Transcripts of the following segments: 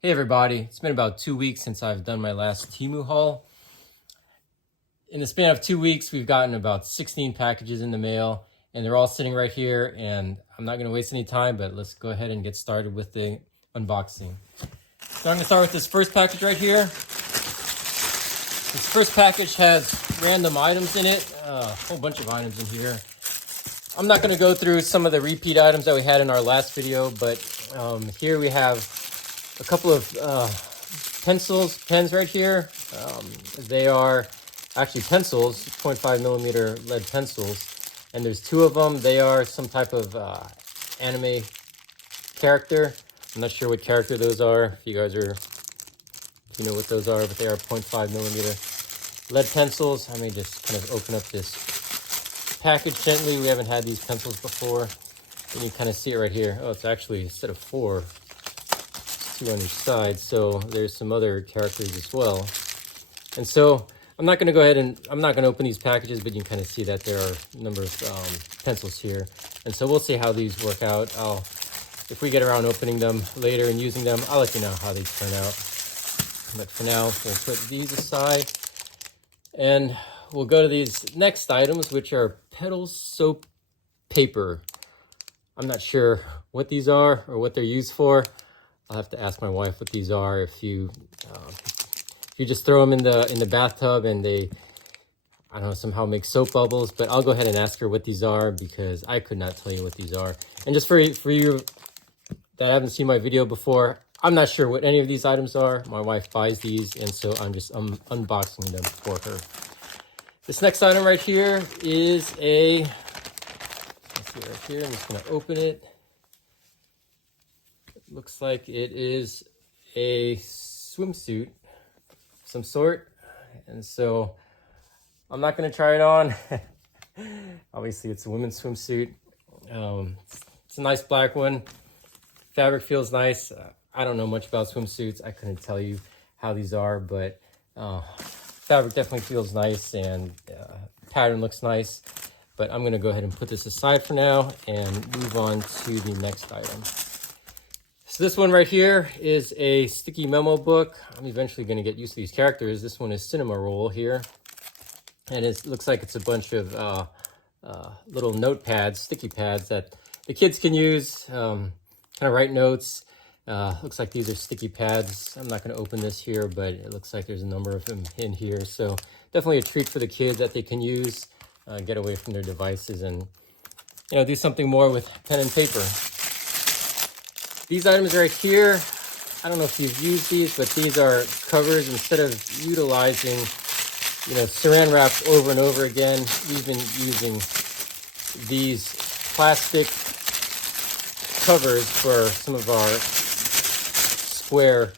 Hey everybody, it's been about 2 weeks since I've done my last Temu haul. In the span of 2 weeks, we've gotten about 16 packages in the mail, and they're all sitting right here, and I'm not gonna waste any time, but let's go ahead and get started with the unboxing. So I'm gonna start with this first package right here. This first package has random items in it, a whole bunch of items in here. I'm not gonna go through some of the repeat items that we had in our last video, but here we have a couple of pens right here. They are actually pencils, 0.5 millimeter lead pencils, and there's two of them. They are some type of anime character. I'm not sure what character those are. If you know what those are, but they are 0.5 millimeter lead pencils. I may just kind of open up this package gently. We haven't had these pencils before. And you kind of see it right here. Oh, it's actually, instead of 4, 2 on each side, so there's some other characters as well. And so I'm not going to go ahead and I'm not going to open these packages, but you can kind of see that there are a number of pencils here. And so we'll see how these work out. If we get around opening them later and using them, I'll let you know how they turn out. But for now, we'll put these aside, and we'll go to these next items, which are petal soap paper. I'm not sure what these are or what they're used for. I'll have to ask my wife what these are. If you just throw them in the bathtub and they, I don't know, somehow make soap bubbles. But I'll go ahead and ask her what these are, because I could not tell you what these are. And just for you that haven't seen my video before, I'm not sure what any of these items are. My wife buys these, and so I'm just unboxing them for her. This next item right here is let's see right here. I'm just gonna open it. Looks like it is a swimsuit of some sort, and so I'm not going to try it on. Obviously it's a women's swimsuit. It's a nice black one. Fabric feels nice. I don't know much about swimsuits. I couldn't tell you how these are, but fabric definitely feels nice, and pattern looks nice. But I'm going to go ahead and put this aside for now and move on to the next item. So this one right here is a sticky memo book. I'm eventually going to get used to these characters. This one is Cinema Roll here. And it looks like it's a bunch of little notepads, sticky pads that the kids can use, kind of write notes. Looks like these are sticky pads. I'm not going to open this here, but it looks like there's a number of them in here. So definitely a treat for the kids that they can use, get away from their devices, and do something more with pen and paper. These items right here, I don't know if you've used these, but these are covers. Instead of utilizing, saran wrap over and over again, we've been using these plastic covers for some of our square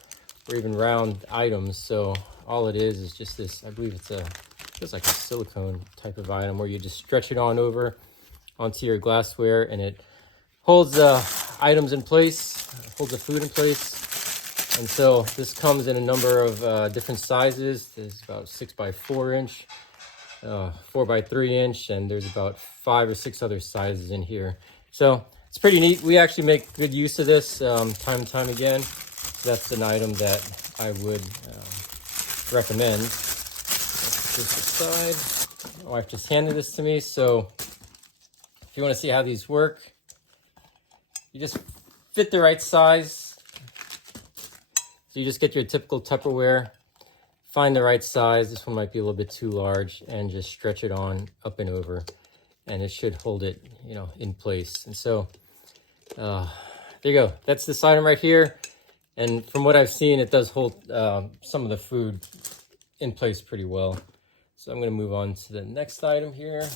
or even round items. So all it is just this, I believe it's like a silicone type of item, where you just stretch it on over onto your glassware, and it holds items in place, holds the food in place. And so this comes in a number of different sizes. There's about 6x4 inch, 4x3 inch, and there's about 5 or 6 other sizes in here. So it's pretty neat. We actually make good use of this time and time again. So that's an item that I would recommend. Let's put this aside. My wife just handed this to me, so if you want to see how these work, you just fit the right size. So you just get your typical Tupperware, find the right size. This one might be a little bit too large, and just stretch it on up and over, and it should hold it, in place. And so there you go. That's this item right here. And from what I've seen, it does hold some of the food in place pretty well. So I'm going to move on to the next item here.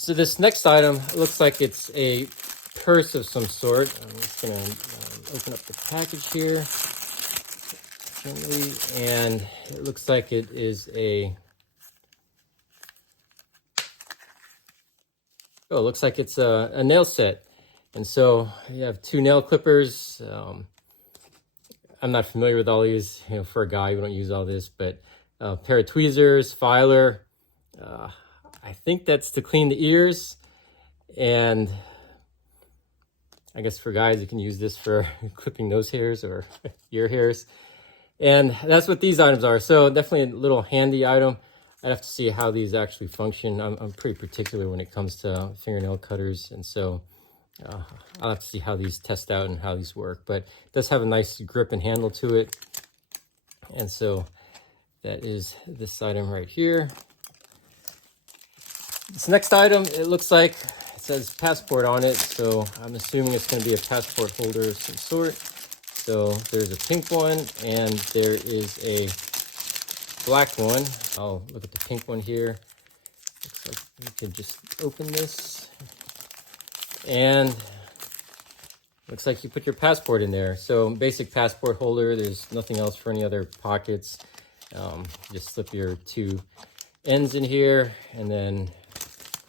So this next item looks like it's a purse of some sort. I'm just going to open up the package here gently, and it looks like it is it looks like it's a nail set. And so you have 2 nail clippers. I'm not familiar with all these. For a guy, we don't use all this, but a pair of tweezers, filer. I think that's to clean the ears, and I guess for guys, you can use this for clipping nose hairs or ear hairs. And that's what these items are. So definitely a little handy item. I'd have to see how these actually function. I'm pretty particular when it comes to fingernail cutters. And so I'll have to see how these test out and how these work. But it does have a nice grip and handle to it. And so that is this item right here. This next item, it looks like it says passport on it. So I'm assuming it's going to be a passport holder of some sort. So there's a pink one and there is a black one. I'll look at the pink one here. Looks like you can just open this. And looks like you put your passport in there. So basic passport holder. There's nothing else for any other pockets. Just slip your two ends in here, and then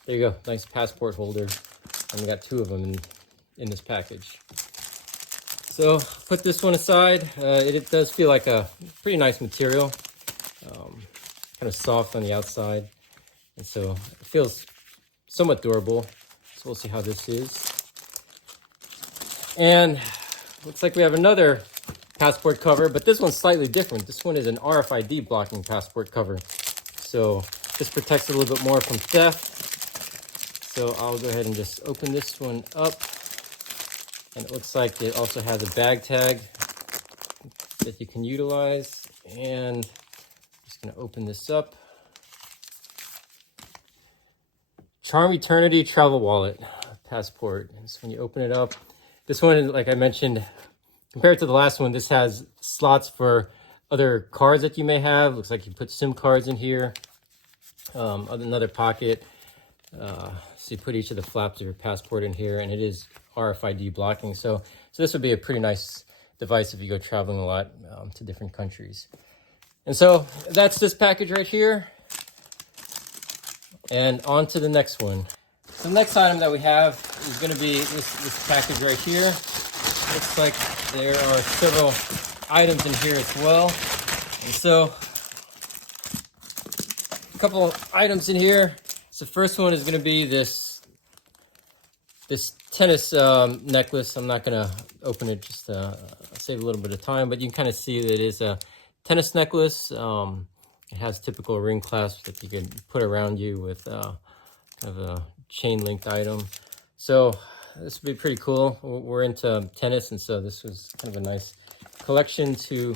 there you go. Nice passport holder. And we got two of them in this package. So put this one aside. It does feel like a pretty nice material. Kind of soft on the outside. And so it feels somewhat durable. So we'll see how this is. And looks like we have another passport cover, but this one's slightly different. This one is an RFID blocking passport cover. So this protects it a little bit more from theft. So I'll go ahead and just open this one up. And it looks like it also has a bag tag that you can utilize. And I'm just gonna open this up. Charm Eternity Travel Wallet Passport. And so when you open it up, this one, like I mentioned, compared to the last one, this has slots for other cards that you may have. Looks like you put SIM cards in here. Another pocket. So you put each of the flaps of your passport in here, and it is RFID blocking. So this would be a pretty nice device if you go traveling a lot to different countries. And so that's this package right here. And on to the next one. The next item that we have is going to be this package right here. Looks like there are several items in here as well. And so a couple of items in here. So the first one is going to be this tennis necklace. I'm not going to open it, just save a little bit of time, but you can kind of see that it is a tennis necklace. It has typical ring clasps that you can put around you with kind of a chain linked item. So this would be pretty cool. We're into tennis, and so this was kind of a nice collection to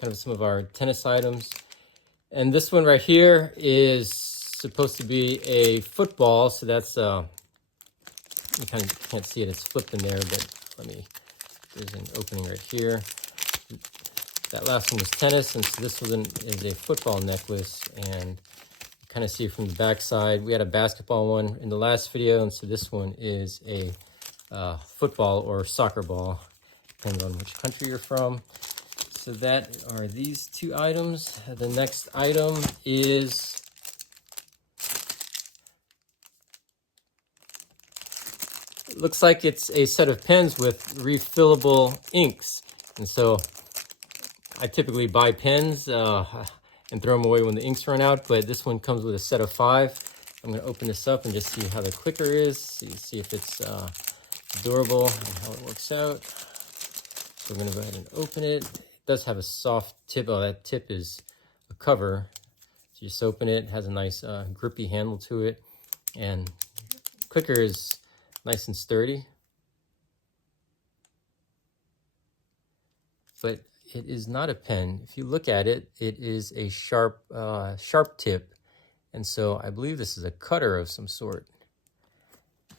kind of some of our tennis items. And this one right here is supposed to be a football. So that's, you kind of can't see it, it's flipped in there, but there's an opening right here. That last one was tennis, and so this one is a football necklace, and you kind of see from the back side. We had a basketball one in the last video, and so this one is a football or soccer ball, depending on which country you're from. So that are these two items. The next item is it looks like it's a set of pens with refillable inks, and so I typically buy pens and throw them away when the inks run out, but this one comes with a set of 5. I'm going to open this up and just see how the clicker is, see if it's durable and how it works out. So we're going to go ahead and open it. It does have a soft tip. Oh, that tip is a cover. So you just open it. It has a nice grippy handle to it, and clicker is nice and sturdy. But it is not a pen. If you look at it, it is a sharp tip. And so I believe this is a cutter of some sort.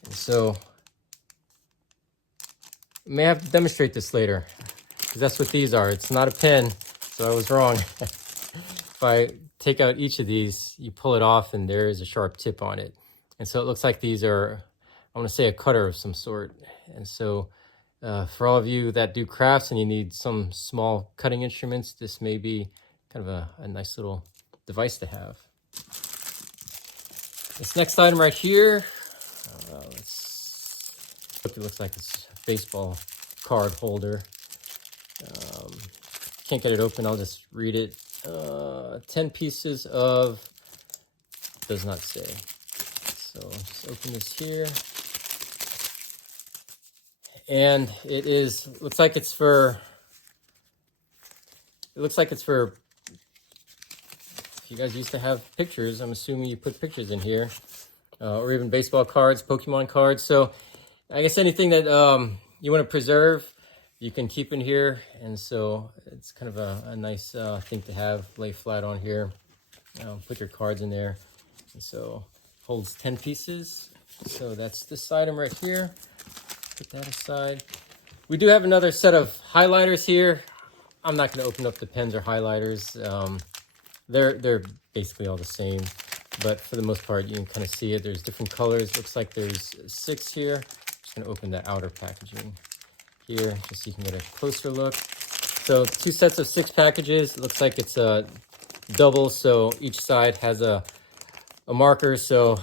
And so I may have to demonstrate this later, because that's what these are. It's not a pen, so I was wrong. If I take out each of these, you pull it off and there is a sharp tip on it. And so it looks like these are, I want to say, a cutter of some sort. And so for all of you that do crafts and you need some small cutting instruments, this may be kind of a nice little device to have. This next item right here, it looks like it's a baseball card holder. Can't get it open, I'll just read it. 10 pieces of, does not say. So just open this here. and looks like it's for if you guys used to have pictures. I'm assuming you put pictures in here, or even baseball cards, Pokemon cards. So I guess anything that you want to preserve, you can keep in here. And so it's kind of a nice thing to have, lay flat on here. Put your cards in there. And so holds 10 pieces. So that's this item right here. Put that aside. We do have another set of highlighters here. I'm not going to open up the pens or highlighters. They're basically all the same, but for the most part, you can kind of see it. There's different colors. Looks like there's 6 here. I'm just going to open the outer packaging here, just so you can get a closer look. So 2 sets of 6 packages. It looks like it's a double, so each side has a marker. So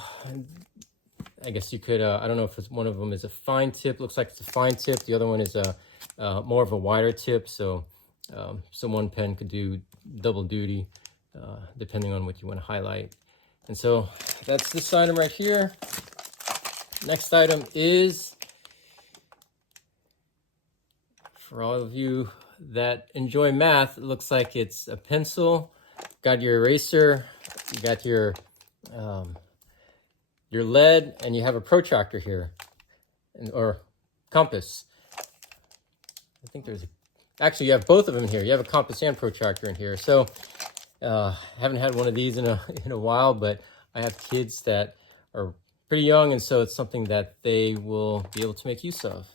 I guess you could, I don't know if one of them is a fine tip. Looks like it's a fine tip. The other one is a more of a wider tip. So one pen could do double duty, depending on what you want to highlight. And so that's this item right here. Next item is, for all of you that enjoy math, it looks like it's a pencil. Got your eraser, you got your lead, and you have a protractor here, or compass. I think actually you have both of them here. You have a compass and protractor in here. So haven't had one of these in a while, but I have kids that are pretty young, and so it's something that they will be able to make use of.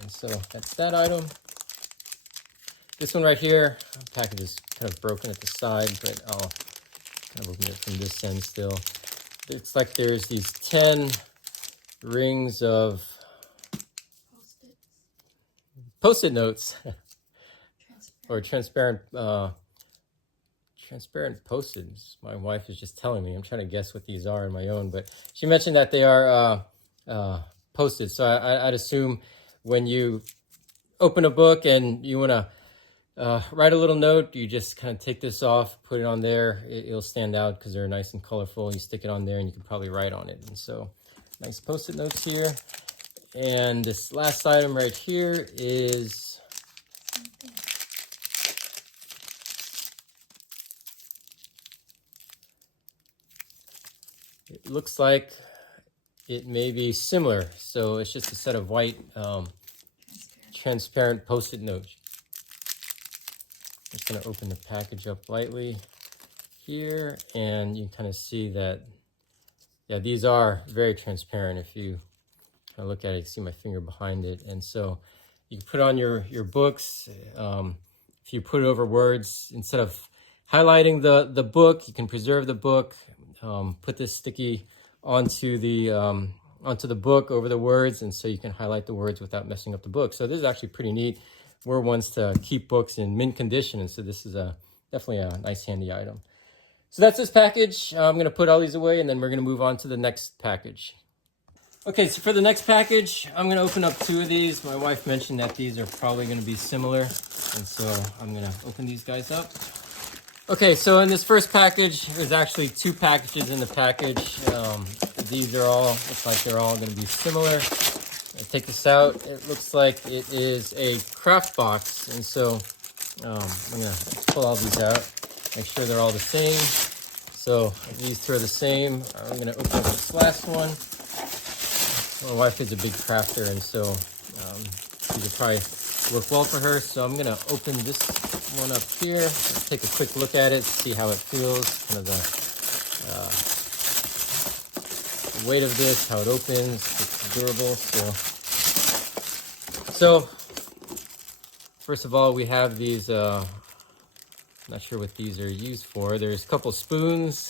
And so that's that item. This one right here, the package is kind of broken at the side, but I'll kind of open it from this end still. It's like there's these 10 rings of Post-it notes. Or transparent Post-its. My wife is just telling me. I'm trying to guess what these are on my own, but she mentioned that they are Post-its. So I'd assume when you open a book and you want to write a little note, you just kind of take this off, put it on there. It'll stand out because they're nice and colorful. You stick it on there and you can probably write on it. And so nice Post-it notes here. And this last item right here is it looks like it may be similar. So it's just a set of white transparent Post-it notes. I'm just going to open the package up lightly here, and you kind of see that, yeah, these are very transparent. If you kind of look at it, you see my finger behind it. And so you can put on your books. If you put it over words, instead of highlighting the book, you can preserve the book. Put this sticky onto the book over the words, and so you can highlight the words without messing up the book. So this is actually pretty neat. We're ones to keep books in mint condition, and so this is definitely a nice handy item. So that's this package. I'm going to put all these away, and then we're going to move on to the next package. Okay, so for the next package, I'm going to open up 2 of these. My wife mentioned that these are probably going to be similar, and so I'm going to open these guys up. Okay, so in this first package, there's actually 2 packages in the package. These are all, looks like they're all going to be similar. I take this out. It looks like it is a craft box, and so I'm going to pull all these out, make sure they're all the same. So these 2 are the same. I'm going to open up this last one. My wife is a big crafter, and so these will probably work well for her. So I'm going to open this one up here, take a quick look at it, see how it feels, kind of the weight of this, how it opens. It's durable. So first of all, we have these, not sure what these are used for. There's a couple spoon-like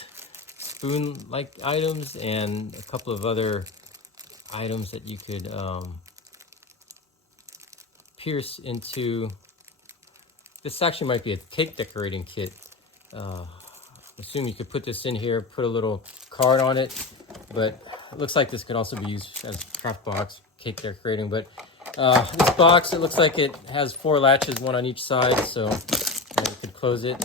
items, and a couple of other items that you could pierce into. This actually might be a cake decorating kit. I assume you could put this in here, put a little card on it, but it looks like this could also be used as a craft box, cake decorating. But this box, it looks like it has 4 latches, 1 on each side, so you could close it.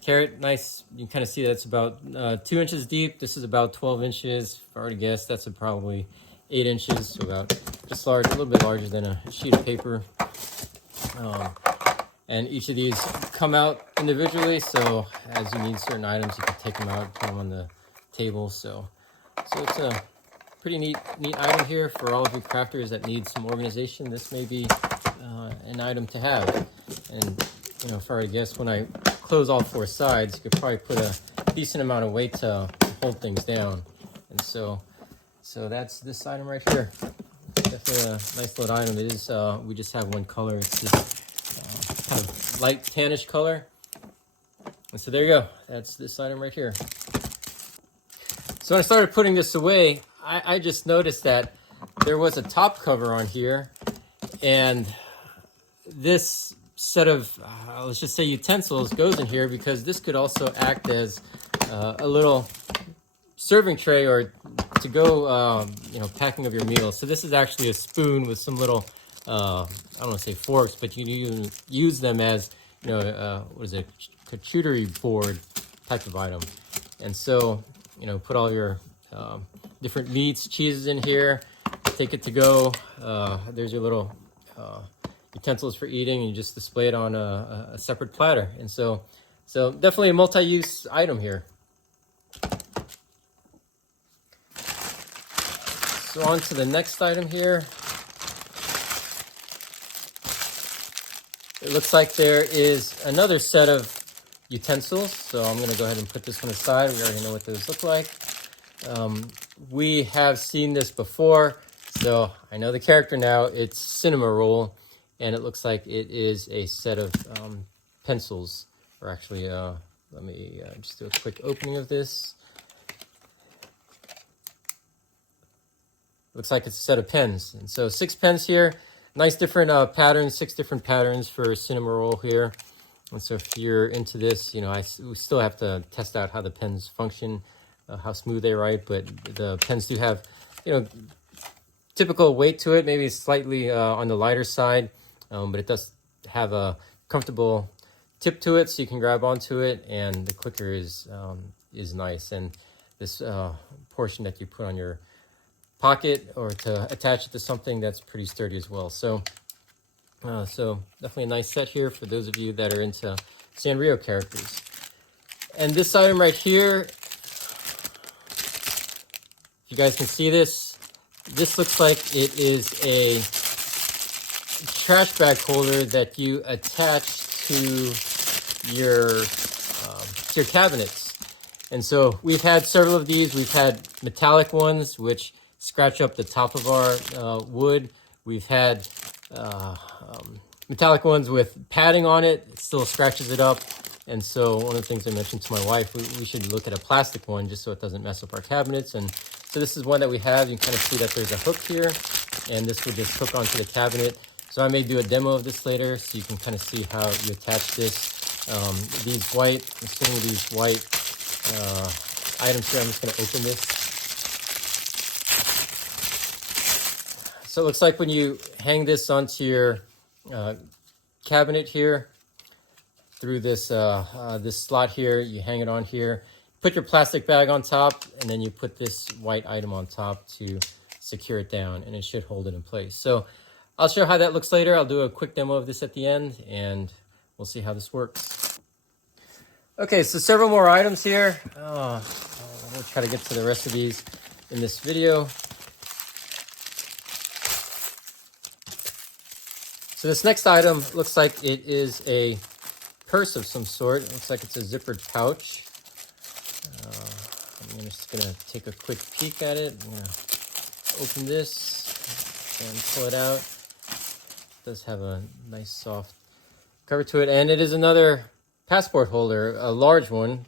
Carrot, nice. You can kind of see that's about 2 inches deep. This is about 12 inches. If I were to guess, that's probably 8 inches, so about just large, a little bit larger than a sheet of paper. And each of these come out individually, so as you need certain items, you can take them out, put them on the table. So it's a pretty neat item here for all of you crafters that need some organization. This may be an item to have. And you know, if I were to guess, when I close all 4 sides, you could probably put a decent amount of weight to hold things down. And so that's this item right here. Definitely a nice little item. It is, we just have one color. It's this kind of light tannish color. And so there you go. That's this item right here. So when I started putting this away, I just noticed that there was a top cover on here, and this set of, let's just say utensils goes in here because this could also act as a little serving tray or to go, you know, packing of your meals. So this is actually a spoon with some little, I don't want to say forks, but you can use them as, you know, what is it, charcuterie board type of item. And so, you know, put all your different meats, cheeses in here, take it to go. There's your little utensils for eating, and you just display it on a separate platter. And so definitely a multi-use item here. So on to the next item here. It looks like there is another set of utensils. So I'm going to go ahead and put this one aside. We already know what those look like. We have seen this before, so I know the character now. It's Cinema Roll, and it looks like it is a set of pencils. Or actually, let me just do a quick opening of this. Looks like it's a set of pens. And so 6 pens here. Nice different patterns, 6 different patterns for Cinema Roll here. And so if you're into this, you know, we still have to test out how the pens function, how smooth they write, but the pens do have, you know, typical weight to it, maybe slightly on the lighter side, but it does have a comfortable tip to it, so you can grab onto it, and the clicker is nice. And this portion that you put on your pocket or to attach it to something, that's pretty sturdy as well. So definitely a nice set here for those of you that are into Sanrio characters. And this item right here, if you guys can see this looks like it is a trash bag holder that you attach to your cabinets. And so we've had several of these. We've had metallic ones, which scratch up the top of our wood. We've had metallic ones with padding on it. It still scratches it up. And so one of the things I mentioned to my wife, we should look at a plastic one just so it doesn't mess up our cabinets. And so this is one that we have. You can kind of see that there's a hook here, and this would just hook onto the cabinet. So I may do a demo of this later so you can kind of see how you attach this. These white items here, I'm just going to open this. So it looks like when you hang this onto your cabinet here, through this this slot here, you hang it on here, put your plastic bag on top, and then you put this white item on top to secure it down, and it should hold it in place. So I'll show how that looks later. I'll do a quick demo of this at the end, and we'll see how this works. Okay, so several more items here. We'll try to get to the rest of these in this video. So this next item looks like it is a purse of some sort. It looks like it's a zippered pouch. I'm just going to take a quick peek at it. I'm going to open this and pull it out. It does have a nice soft cover to it, and it is another passport holder, a large one.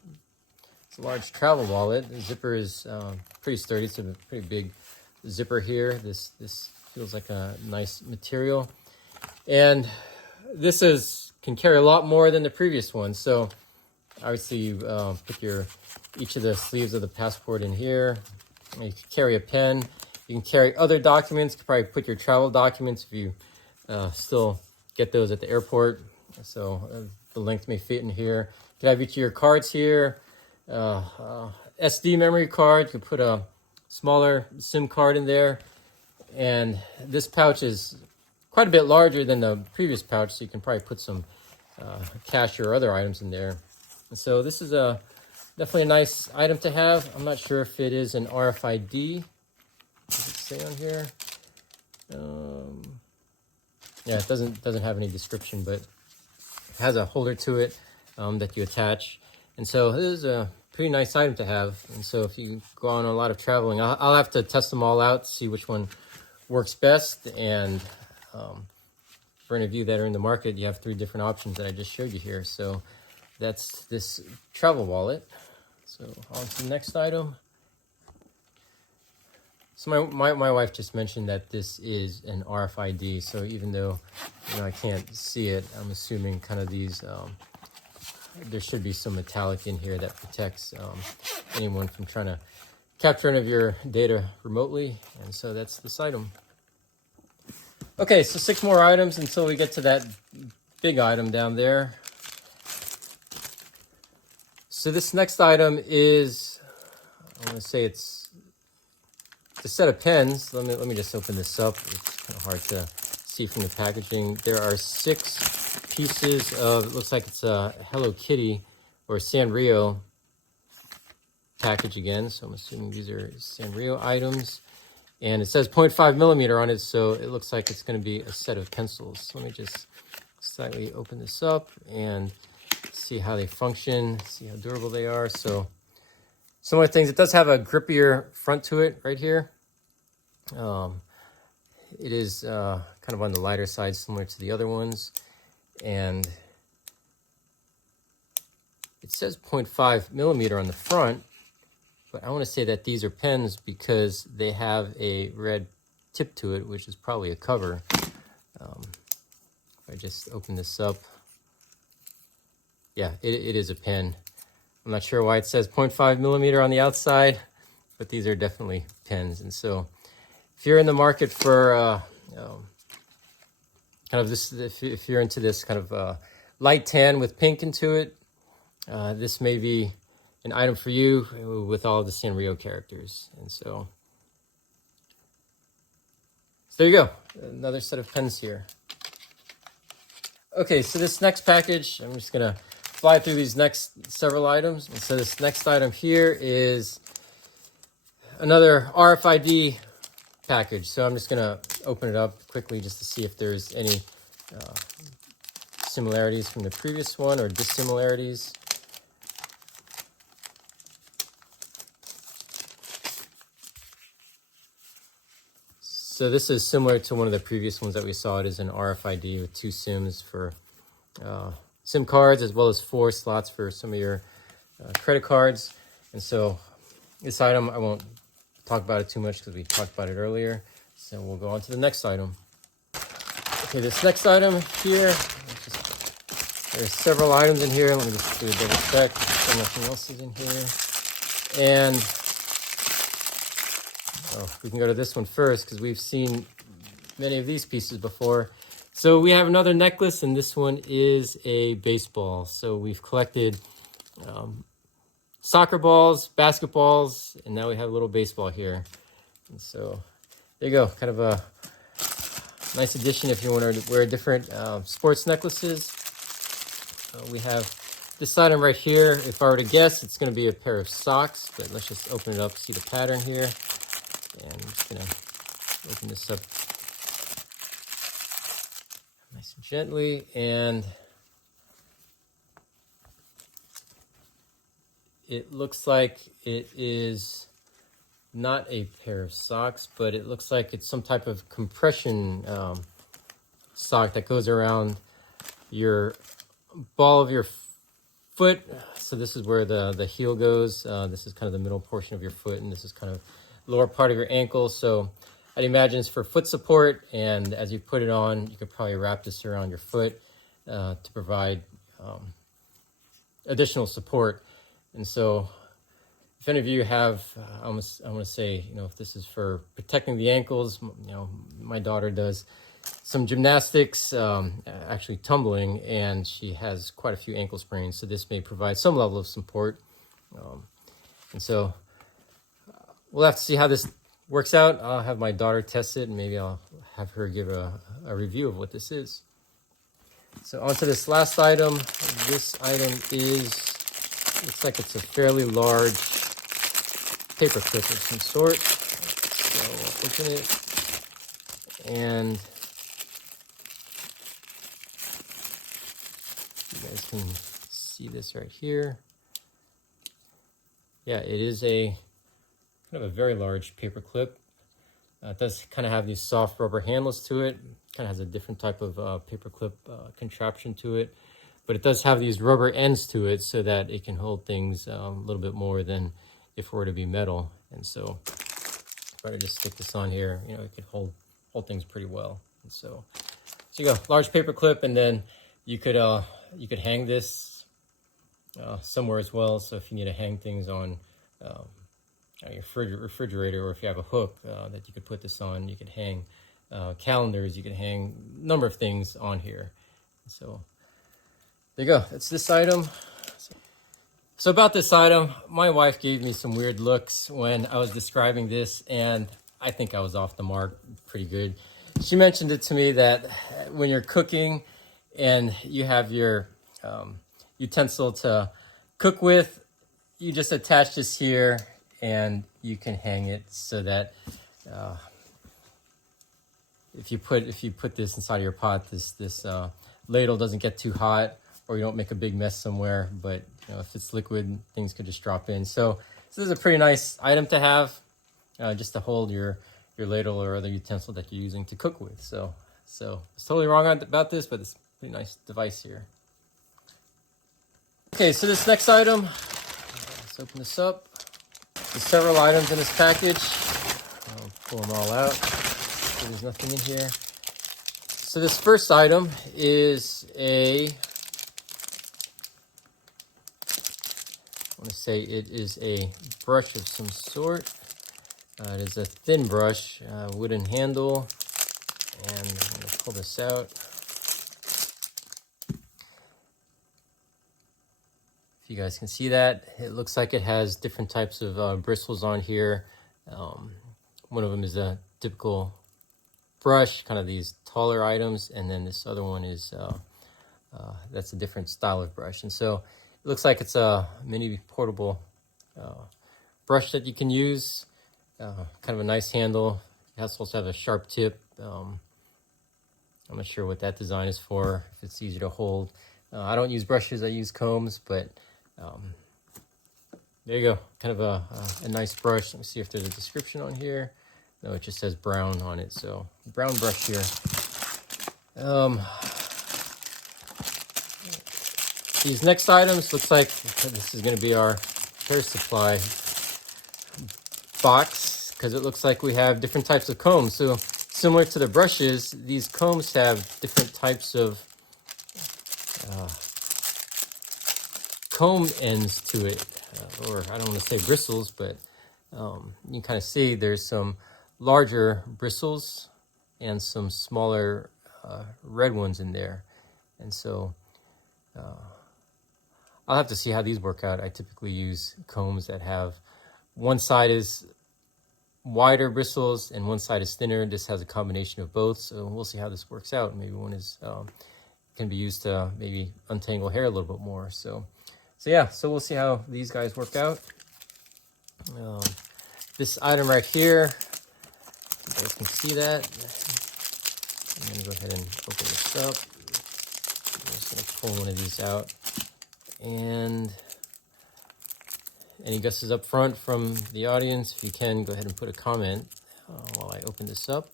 It's a large travel wallet. The zipper is pretty sturdy. It's a pretty big zipper here. This feels like a nice material, and this can carry a lot more than the previous one. So obviously you put each of the sleeves of the passport in here. You can carry a pen. You can carry other documents. You can probably put your travel documents if you still get those at the airport. So the length may fit in here. You can have each of your cards here. SD memory card. You can put a smaller SIM card in there. And this pouch is quite a bit larger than the previous pouch, so you can probably put some cash or other items in there. And so this is definitely a nice item to have. I'm not sure if it is an RFID. Does it say on here? Yeah, it doesn't have any description, but it has a holder to it that you attach. And so this is a pretty nice item to have. And so if you go on a lot of traveling, I'll have to test them all out to see which one works best. And for any of you that are in the market, you have 3 different options that I just showed you here. So that's this travel wallet. So on to the next item. So my wife just mentioned that this is an RFID. So even though I can't see it, I'm assuming kind of these, there should be some metallic in here that protects anyone from trying to capture any of your data remotely. And so that's this item. Okay, so 6 more items until we get to that big item down there. So this next item is, I want to say it's a set of pens. Let me just open this up. It's kind of hard to see from the packaging. There are 6 pieces of, it looks like it's a Hello Kitty or Sanrio package again. So I'm assuming these are Sanrio items. And it says 0.5 millimeter on it, so it looks like it's going to be a set of pencils. So let me just slightly open this up and see how they function, see how durable they are. So some of the things, it does have a grippier front to it right here. It is kind of on the lighter side, similar to the other ones. And it says 0.5 millimeter on the front, but I want to say that these are pens because they have a red tip to it, which is probably a cover. If I just open this up, yeah, it is a pen. I'm not sure why it says 0.5 millimeter on the outside, but these are definitely pens. And so if you're in the market for kind of this, if you're into this kind of light tan with pink into it, this may be an item for you with all of the Sanrio characters. And so there you go, another set of pens here. Okay, so this next package, I'm just gonna fly through these next several items. And so this next item here is another RFID package. So I'm just gonna open it up quickly just to see if there's any similarities from the previous one or dissimilarities. So this is similar to one of the previous ones that we saw. It is an RFID with 2 SIMs for SIM cards, as well as 4 slots for some of your credit cards. And so this item, I won't talk about it too much because we talked about it earlier. So we'll go on to the next item. Okay, this next item here, there's several items in here. Let me just do a double check so nothing else is in here. And we can go to this one first because we've seen many of these pieces before. So we have another necklace, and this one is a baseball. So we've collected soccer balls, basketballs, and now we have a little baseball here. And so there you go, kind of a nice addition if you want to wear different sports necklaces. We have this item right here. If I were to guess, it's going to be a pair of socks, but let's just open it up, see the pattern here. And I'm just going to open this up nice and gently. And it looks like it is not a pair of socks, but it looks like it's some type of compression sock that goes around your ball of your foot. So this is where the heel goes. This is kind of the middle portion of your foot, and this is kind of lower part of your ankle. So I'd imagine it's for foot support, and as you put it on, you could probably wrap this around your foot to provide additional support. And so if any of you have, I want to say, if this is for protecting the ankles, my daughter does some gymnastics, actually tumbling, and she has quite a few ankle sprains. So this may provide some level of support. And so we'll have to see how this works out, I'll have my daughter test it, and maybe I'll have her give a review of what this is. So on to this last item. This item looks like it's a fairly large paper clip of some sort. So I'll open it, and you guys can see this right here. Yeah, it is a kind of a very large paper clip. It does kind of have these soft rubber handles to it. Kind of has a different type of paper clip contraption to it, but it does have these rubber ends to it so that it can hold things a little bit more than if it were to be metal. And so if I just stick this on here, you know, it could hold things pretty well. And so you go, large paper clip, and then you could hang this somewhere as well. So if you need to hang things on your refrigerator, or if you have a hook that you could put this on, you could hang calendars, you could hang a number of things on here. So there you go, that's this item. So about this item, my wife gave me some weird looks when I was describing this, and I think I was off the mark pretty good. She mentioned it to me that when you're cooking and you have your utensil to cook with, you just attach this here and you can hang it so that if you put this inside of your pot, this ladle doesn't get too hot, or you don't make a big mess somewhere. But you know, if it's liquid, things could just drop in. So this is a pretty nice item to have, just to hold your ladle or other utensil that you're using to cook with. So it's totally wrong about this, but it's a pretty nice device here. Okay, so this next item, let's open this up. There's several items in this package. I'll pull them all out. So there's nothing in here. So this first item is I want to say it is a brush of some sort. It is a thin brush, wooden handle, and I'm going to pull this out. If you guys can see that, it looks like it has different types of bristles on here. One of them is a typical brush, kind of these taller items, and then this other one is that's a different style of brush. And so it looks like it's a mini portable brush that you can use. Kind of a nice handle. It has also have a sharp tip. I'm not sure what that design is for, if it's easy to hold. I don't use brushes, I use combs, but there you go. Kind of a nice brush. Let me see if there's a description on here. No, it just says brown on it. So brown brush here. These next items, looks like this is going to be our hair supply box, because it looks like we have different types of combs. So similar to the brushes, these combs have different types of comb ends to it, or I don't want to say bristles, but you can kind of see there's some larger bristles and some smaller red ones in there. And so I'll have to see how these work out. I typically use combs that have one side is wider bristles and one side is thinner. This has a combination of both, so we'll see how this works out. Maybe one is can be used to maybe untangle hair a little bit more. So yeah, so we'll see how these guys work out. This item right here, you guys can see that. I'm gonna go ahead and open this up. I'm just gonna pull one of these out. And any guesses up front from the audience? If you can, go ahead and put a comment while I open this up.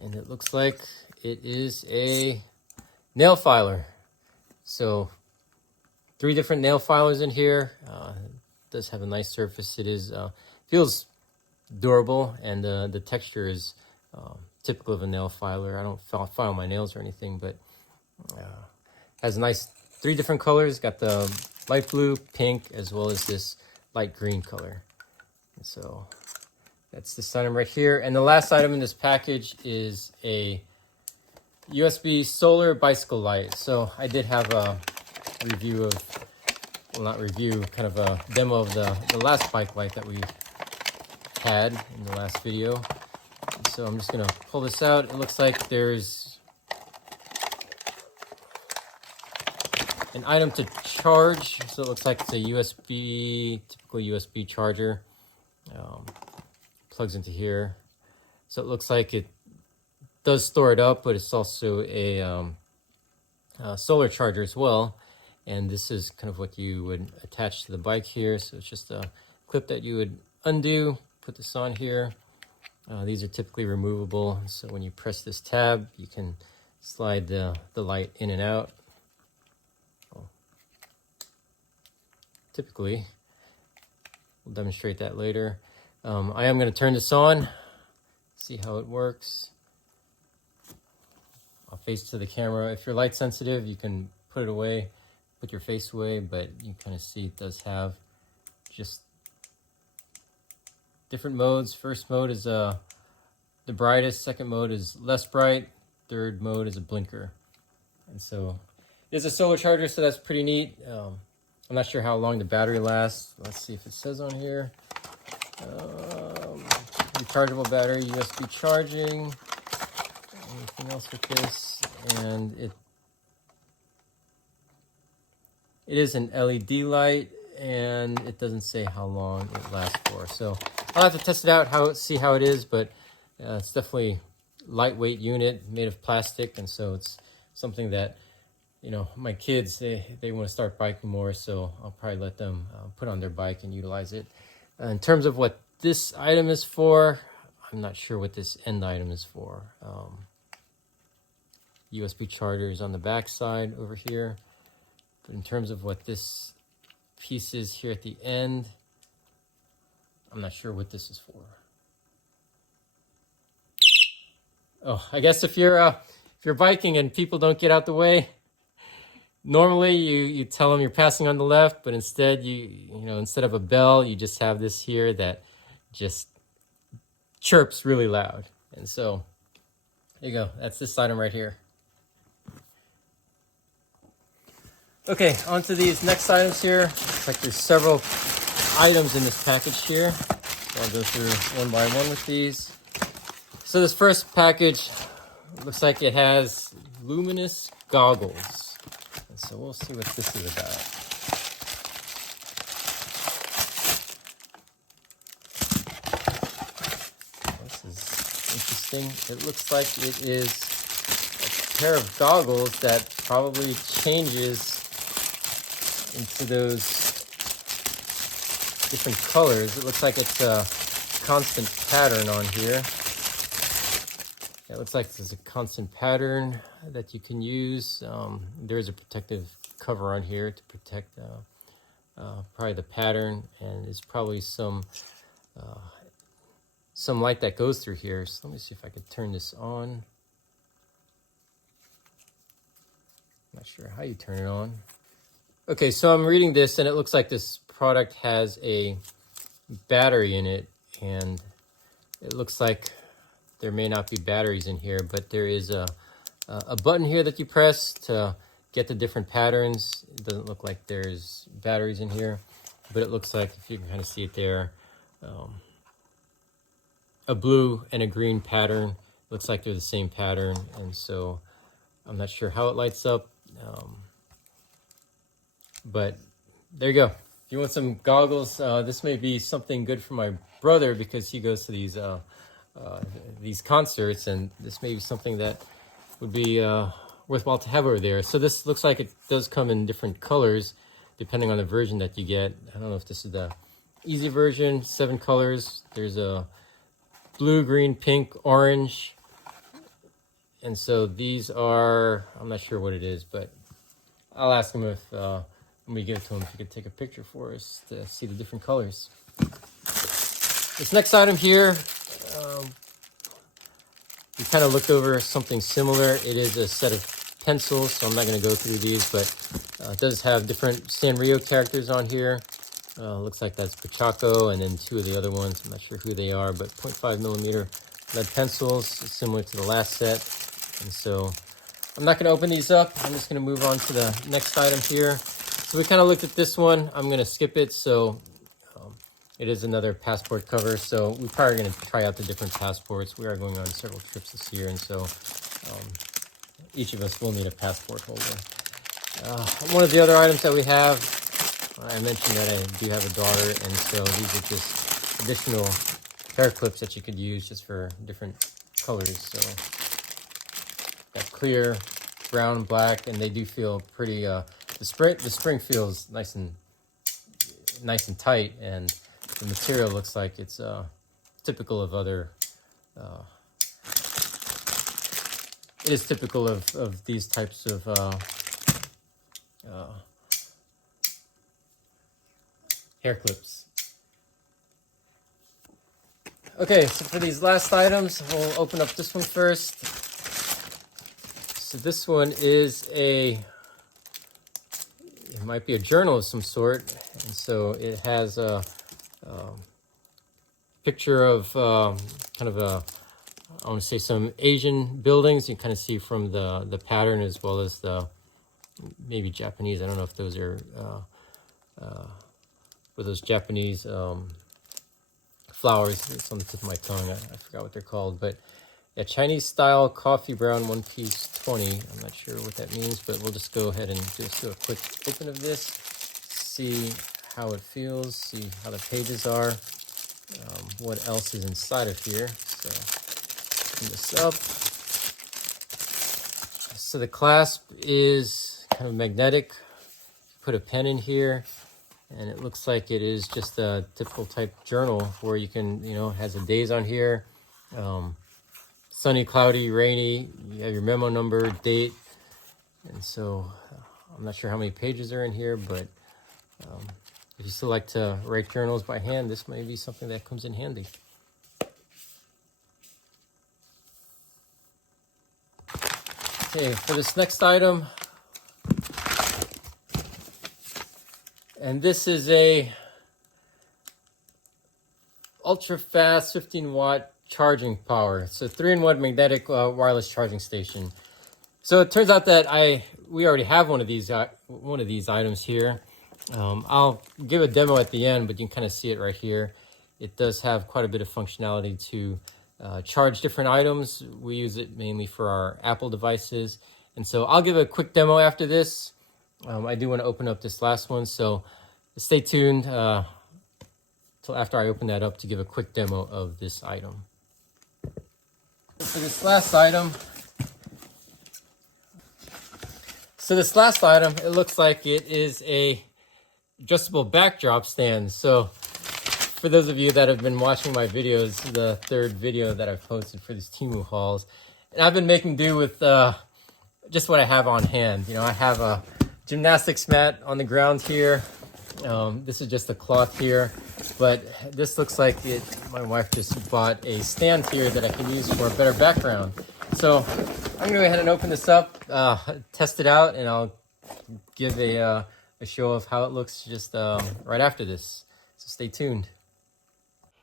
And it looks like it is a nail filer. So 3 different nail filers in here. It does have a nice surface. It is feels durable, and the texture is typical of a nail filer. I don't file my nails or anything, but has a nice 3 different colors. Got the light blue, pink, as well as this light green color. And so that's this item right here. And the last item in this package is a USB solar bicycle light. So I did have a review of well, not review, kind of a demo of the last bike light that we had in the last video. So I'm just gonna pull this out. It looks like there's an item to charge. So it looks like it's a USB, typical USB charger. Plugs into here. So it looks like it does store it up, but it's also a solar charger as well. And this is kind of what you would attach to the bike here. So it's just a clip that you would undo, put this on here. These are typically removable. So when you press this tab, you can slide the light in and out. Typically, we'll demonstrate that later. I am going to turn this on, see how it works. I'll face to the camera. If you're light sensitive, you can put it away, put your face away, but you kind of see it does have just different modes. First mode is the brightest, second mode is less bright, third mode is a blinker. And so there's a solar charger, so that's pretty neat. I'm not sure how long the battery lasts. Let's see if it says on here. Rechargeable battery, USB charging. Anything else with this? And it is an LED light, and it doesn't say how long it lasts for. So I'll have to test it out, see how it is, but it's definitely lightweight unit made of plastic, and so it's something that, you know, my kids, they want to start biking more, so I'll probably let them put on their bike and utilize it. In terms of what this item is for, I'm not sure what this end item is for. USB chargers on the back side over here. But in terms of what this piece is here at the end, I'm not sure what this is for. Oh, I guess if you're biking and people don't get out the way, normally you tell them you're passing on the left, but instead instead of a bell, you just have this here that just chirps really loud. And so there you go. That's this item right here. Okay, on to these next items here. Looks like there's several items in this package here. So I'll go through one by one with these. So this first package looks like it has luminous goggles. And so we'll see what this is about. This is interesting. It looks like it is a pair of goggles that probably changes into those different colors. It looks like it's a constant pattern on here. It looks like there's a constant pattern that you can use. There is a protective cover on here to protect probably the pattern, and there's probably some light that goes through here. So let me see if I could turn this on. Not sure how you turn it on. Okay, so I'm reading this, and it looks like this product has a battery in it, and it looks like there may not be batteries in here, but there is a button here that you press to get the different patterns. It doesn't look like there's batteries in here, but it looks like, if you can kind of see it there, a blue and a green pattern. Looks like they're the same pattern, and so I'm not sure how it lights up. But there you go. If you want some goggles, this may be something good for my brother because he goes to these concerts, and this may be something that would be worthwhile to have over there. So this looks like it does come in different colors depending on the version that you get. I don't know if this is the easy version, 7 colors. There's a blue, green, pink, orange. And so these are, I'm not sure what it is, but I'll ask him if, when we give it to him, if he could take a picture for us to see the different colors. This next item here, we kind of looked over something similar. It is a set of pencils, so I'm not going to go through these, but it does have different Sanrio characters on here. Looks like that's Pachaco, and then 2 of the other ones. I'm not sure who they are, but 0.5 millimeter lead pencils, similar to the last set. And so I'm not going to open these up. I'm just going to move on to the next item here. So we kind of looked at this one. I'm going to skip it. So it is another passport cover. So we're probably going to try out the different passports. We are going on several trips this year. And so each of us will need a passport holder. One of the other items that we have, I mentioned that I do have a daughter. And so these are just additional hair clips that you could use just for different colors. So got clear, brown, black, and they do feel pretty, the spring feels nice and tight, and the material looks like it's typical of other, it is typical of these types of hair clips. Okay, so for these last items, we'll open up this one first. So this one is it might be a journal of some sort. And so it has a picture of kind of I want to say some Asian buildings. You kind of see from the pattern as well as the maybe Japanese. I don't know if those are those Japanese flowers. It's on the tip of my tongue. I forgot what they're called, but yeah, Chinese style coffee brown 1 piece 20. I'm not sure what that means, but we'll just go ahead and just do a quick open of this, see how it feels, see how the pages are, what else is inside of here. So open this up. So the clasp is kind of magnetic. Put a pen in here, and it looks like it is just a typical type journal where you can, has the days on here. Sunny, cloudy, rainy, you have your memo number, date, and so I'm not sure how many pages are in here, but if you still like to write journals by hand, this may be something that comes in handy. Okay, for this next item, and this is a ultra fast 15-watt charging power. It's a 3-in-1 magnetic wireless charging station. So it turns out that we already have one of these items here. I'll give a demo at the end, but you can kind of see it right here. It does have quite a bit of functionality to charge different items. We use it mainly for our Apple devices. And so I'll give a quick demo after this. I do want to open up this last one, so stay tuned till after I open that up to give a quick demo of this item. For this last item, it looks like it is a adjustable backdrop stand. So for those of you that have been watching my videos, the third video that I've posted for these Temu hauls, and I've been making do with just what I have on hand. I have a gymnastics mat on the ground here. This is just a cloth here, but this looks like my wife just bought a stand here that I can use for a better background. So I'm gonna go ahead and open this up, test it out, and I'll give a show of how it looks just right after this. So stay tuned.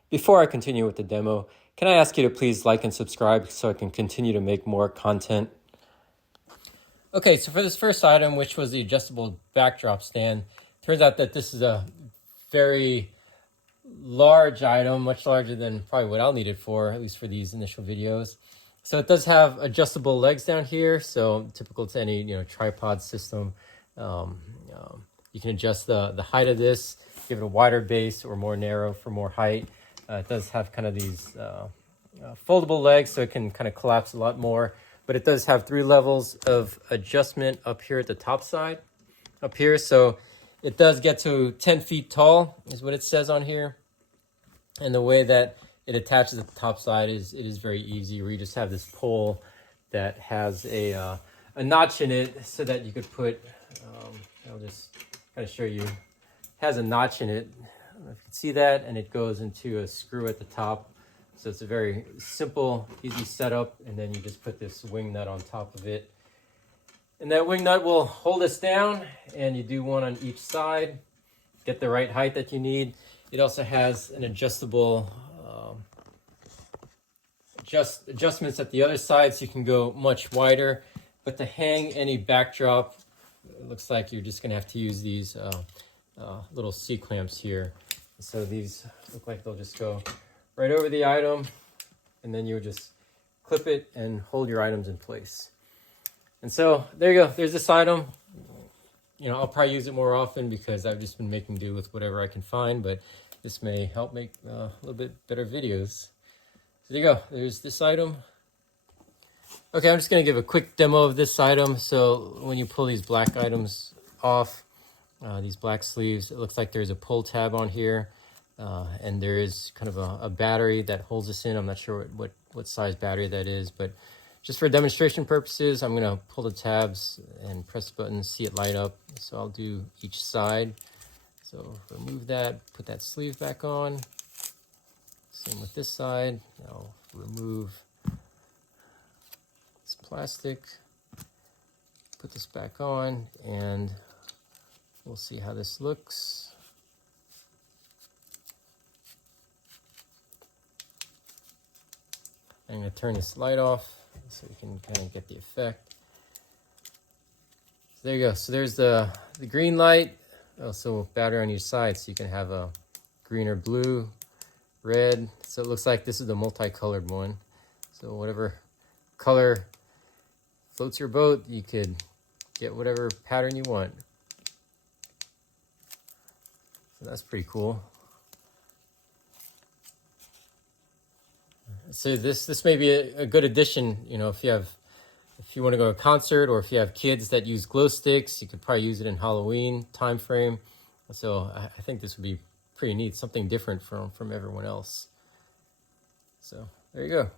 Before I continue with the demo, can I ask you to please like and subscribe so I can continue to make more content? Okay, so for this first item, which was the adjustable backdrop stand, turns out that this is a very large item, much larger than probably what I'll need it for, at least for these initial videos. So it does have adjustable legs down here, so typical to any tripod system. You can adjust the height of this, give it a wider base or more narrow for more height. It does have kind of these foldable legs, so it can kind of collapse a lot more. But it does have 3 levels of adjustment up here at the top side, up here. So it does get to 10 feet tall, is what it says on here. And the way that it attaches at the top side is very easy, where you just have this pole that has a notch in it so that you could put, I'll just kind of show you, it has a notch in it. I don't know if you can see that, and it goes into a screw at the top. So it's a very simple, easy setup, and then you just put this wing nut on top of it. And that wing nut will hold us down, and you do one on each side, get the right height that you need. It also has an adjustable adjustments at the other side, so you can go much wider. But to hang any backdrop it looks like you're just gonna have to use these little C-clamps here. So these look like they'll just go right over the item, and then you would just clip it and hold your items in place. And so there you go, there's this item. You know, I'll probably use it more often because I've just been making do with whatever I can find, but this may help make a little bit better videos. So there you go, there's this item. Okay, I'm just gonna give a quick demo of this item. So when you pull these black items off, these black sleeves, it looks like there's a pull tab on here, and there is kind of a battery that holds this in. I'm not sure what size battery that is, but just for demonstration purposes, I'm gonna pull the tabs and press the button, see it light up. So I'll do each side. So remove that, put that sleeve back on. Same with this side. I'll remove this plastic, put this back on, and we'll see how this looks. I'm gonna turn this light off so you can kind of get the effect. So there you go. So there's the green light. Also battery on each side, so you can have a green or blue, red. So it looks like this is the multicolored one. So whatever color floats your boat, you could get whatever pattern you want. So that's pretty cool. So this may be a good addition, you know, if you want to go to a concert, or if you have kids that use glow sticks, you could probably use it in Halloween time frame. So I think this would be pretty neat, something different from everyone else. So there you go.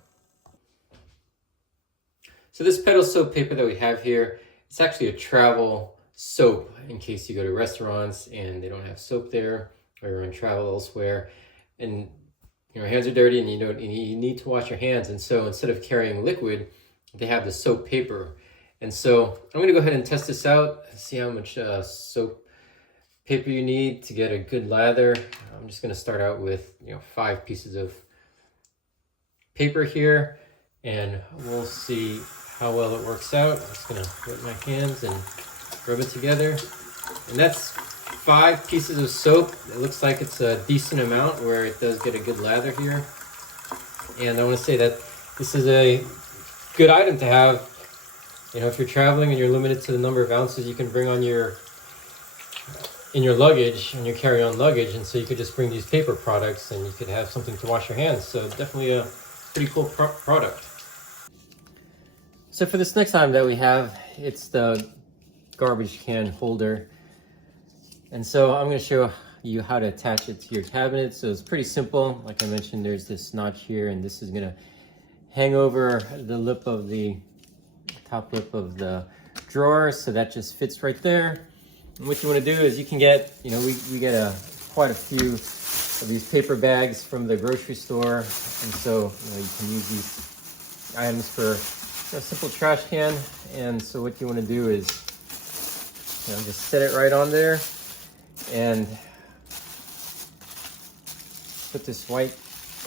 So this petal soap paper that we have here, it's actually a travel soap in case you go to restaurants and they don't have soap there, or you're on travel elsewhere and your hands are dirty and you need to wash your hands. And so instead of carrying liquid, they have the soap paper. And so I'm gonna go ahead and test this out, see how much soap paper you need to get a good lather. I'm just gonna start out with 5 pieces of paper here, and we'll see how well it works out. I'm just gonna wet my hands and rub it together. And that's 5 pieces of soap. It looks like it's a decent amount where it does get a good lather here. And I want to say that this is a good item to have, if you're traveling and you're limited to the number of ounces you can bring on in your luggage, and your carry-on luggage. And so you could just bring these paper products and you could have something to wash your hands. So definitely a pretty cool product. So for this next item that we have, it's the garbage can holder. And so I'm going to show you how to attach it to your cabinet. So it's pretty simple. Like I mentioned, there's this notch here, and this is going to hang over the lip of the top lip of the drawer. So that just fits right there. And what you want to do is you can get, we get quite a few of these paper bags from the grocery store. And so, you can use these items for a simple trash can. And so what you want to do is, just set it right on there. And put this white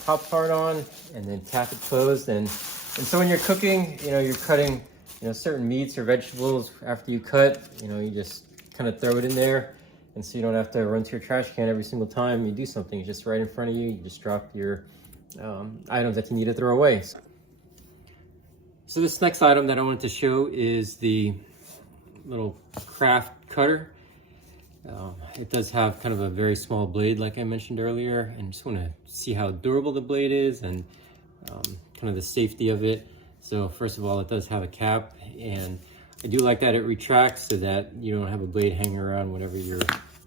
top part on, and then tap it closed. And so when you're cooking, you're cutting, certain meats or vegetables. After you cut, you just kind of throw it in there, and so you don't have to run to your trash can every single time you do something. It's just right in front of you. You just drop your items that you need to throw away. So this next item that I wanted to show is the little craft cutter. It does have kind of a very small blade, like I mentioned earlier, and just want to see how durable the blade is and kind of the safety of it. So first of all, it does have a cap, and I do like that it retracts so that you don't have a blade hanging around whenever you're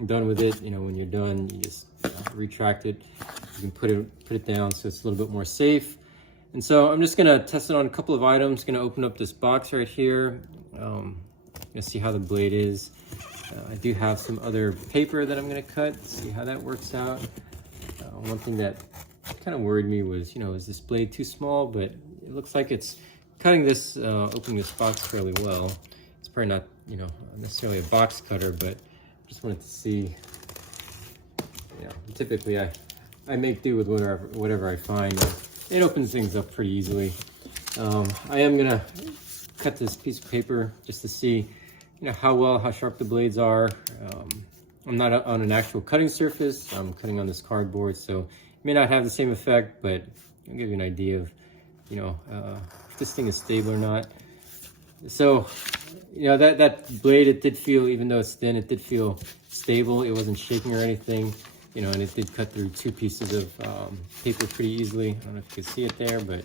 done with it. When you're done, you just retract it. You can put it down so it's a little bit more safe. And so I'm just gonna test it on a couple of items. Gonna open up this box right here. Gonna see how the blade is. I do have some other paper that I'm going to cut, see how that works out. One thing that kind of worried me was, is this blade too small? But it looks like it's cutting this, opening this box fairly well. It's probably not, necessarily a box cutter, but just wanted to see, typically I make do with whatever I find. It opens things up pretty easily. I am going to cut this piece of paper just to see how sharp the blades are. I'm not on an actual cutting surface. I'm cutting on this cardboard, so it may not have the same effect, but I'll give you an idea of, if this thing is stable or not. So, that blade, it did feel, even though it's thin, it did feel stable. It wasn't shaking or anything, and it did cut through 2 pieces of paper pretty easily. I don't know if you can see it there, but,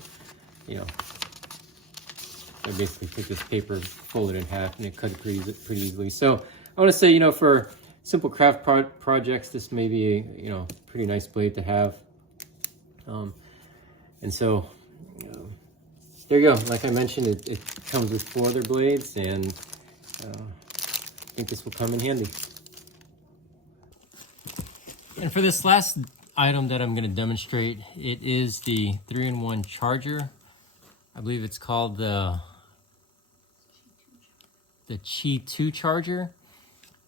I basically took this paper, folded it in half, and it cut it pretty easily. So I want to say, for simple craft projects, this may be a, pretty nice blade to have. And so there you go. Like I mentioned, it comes with 4 other blades, and I think this will come in handy. And for this last item that I'm going to demonstrate, it is the 3-in-1 charger. I believe it's called the Qi 2 charger.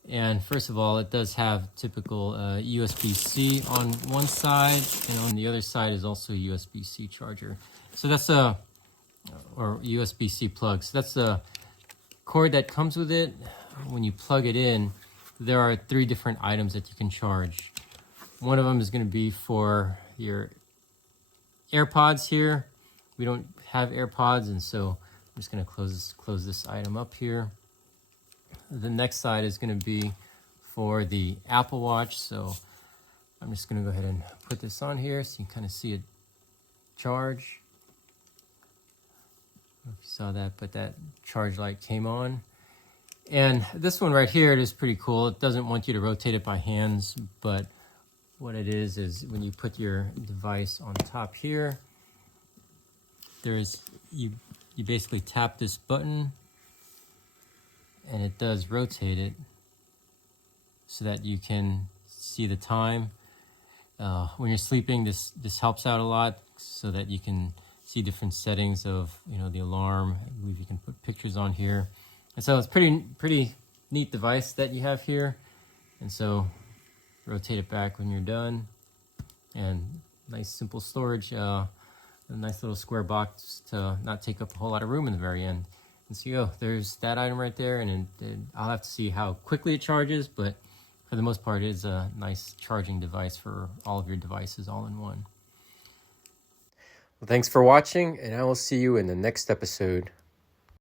And first of all, it does have typical USB-C on one side, and on the other side is also a USB-C charger. So that's or USB-C plug. So that's the cord that comes with it. When you plug it in, there are 3 different items that you can charge. One of them is going to be for your AirPods here. We don't have AirPods, and so I'm just going to close this item up here. The next side is going to be for the Apple Watch, so I'm just going to go ahead and put this on here so you can kind of see it charge. I don't know if you saw that, but that charge light came on. And this one right here, it is pretty cool. It doesn't want you to rotate it by hands, but what it is when you put your device on top here, you basically tap this button, and it does rotate it so that you can see the time. When you're sleeping, this helps out a lot so that you can see different settings of the alarm. I believe you can put pictures on here, and so it's pretty neat device that you have here. And so rotate it back when you're done, and nice simple storage. A nice little square box to not take up a whole lot of room in the very end. And so there's that item right there, and I'll have to see how quickly it charges, but for the most part, it is a nice charging device for all of your devices all in one. Well, thanks for watching, and I will see you in the next episode.